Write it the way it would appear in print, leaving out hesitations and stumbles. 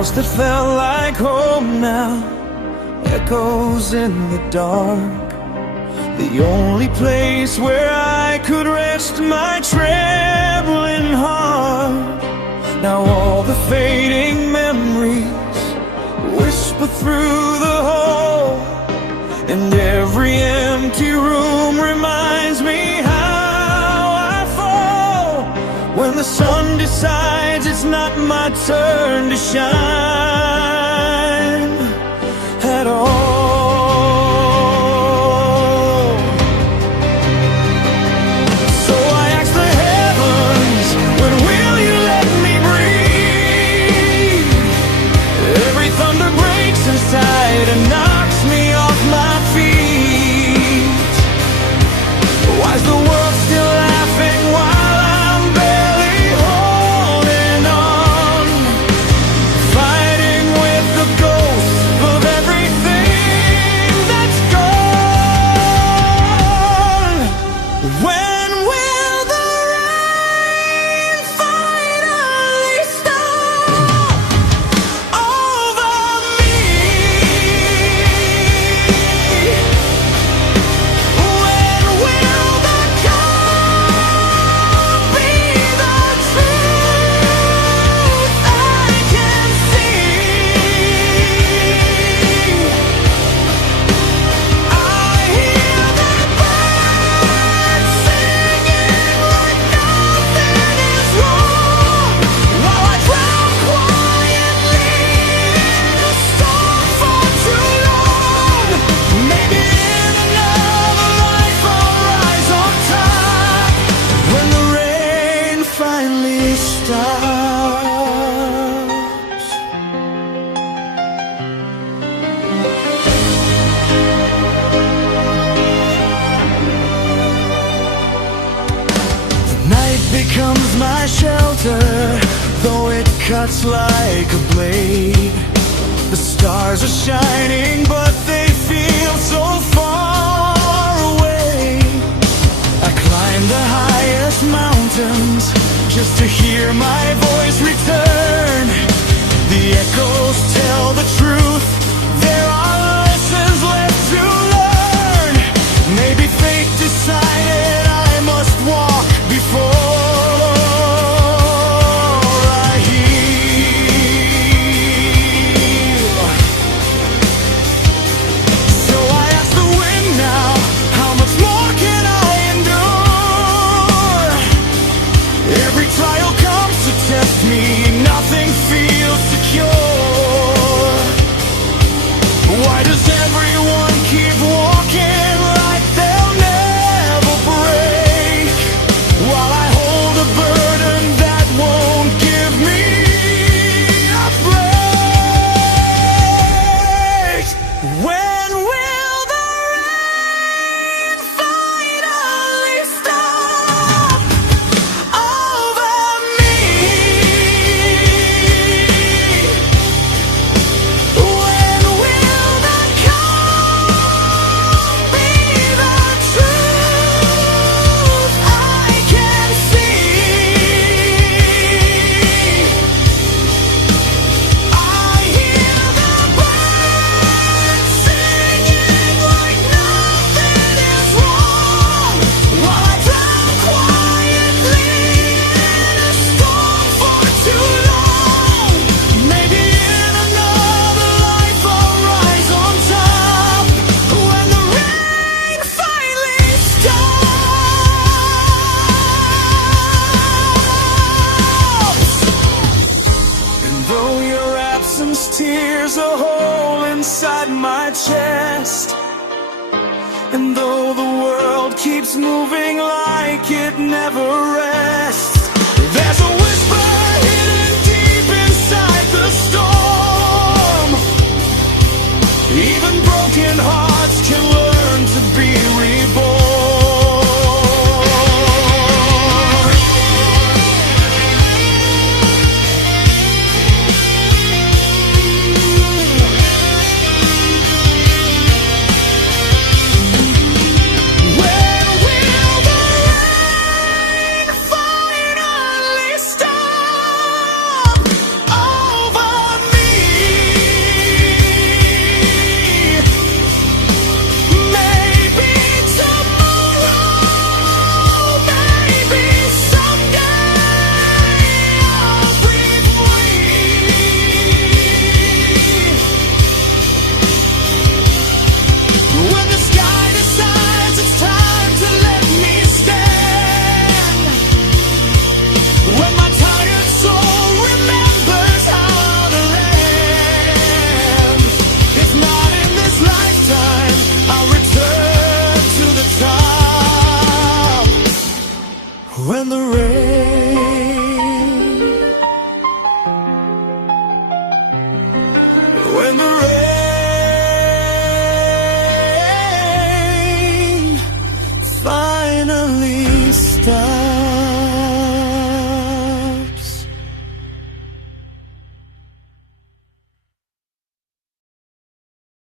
house that felt like home now echoes in the dark. The only place where I could rest my trembling heart. Now all the fading memories whisper through the hole, and every empty room reminds me how I fall when the sun decides it's not my turn to shine at all. So I ask the heavens, when will you let me breathe? Every thunder breaks inside and knocks me off my feet. Why is the world still laughing while I'm barely holding on, fighting with the ghost of everything that's gone? When will the rain finally stop over me? When will the calm be the truth I can see? I hear the birds singing like nothing is wrong, while I drown quietly in a storm for too long. Maybe in another life I'll rise on top when the rain finally stops. The night becomes my shelter, though it cuts like a blade. The stars are shining, but they feel so far away. I climb the highest mountains just to hear my voice return. The echoes tell the truth, there are lessons left to learn. Maybe fate decided I must walk before I heal. So I ask the wind now, how much more can I endure? Every trial comes to test me, nothing feels secure. Why does everyone keep walking like they'll never break, while I hold a burden that won't give me a break? When will the rain finally stop over me? When will the calm be the truth I can see? I hear the birds singing like nothing is wrong, while I drown quietly in a storm for too long. Maybe in another life I'll rise on top when the rain finally stops. And though your absence tears a hole inside my chest, and though the world keeps moving like it never rests, there's a whisper hidden deep inside the storm. Even broken hearts can learn to be reborn. When will the rain finally When the rain finally stops.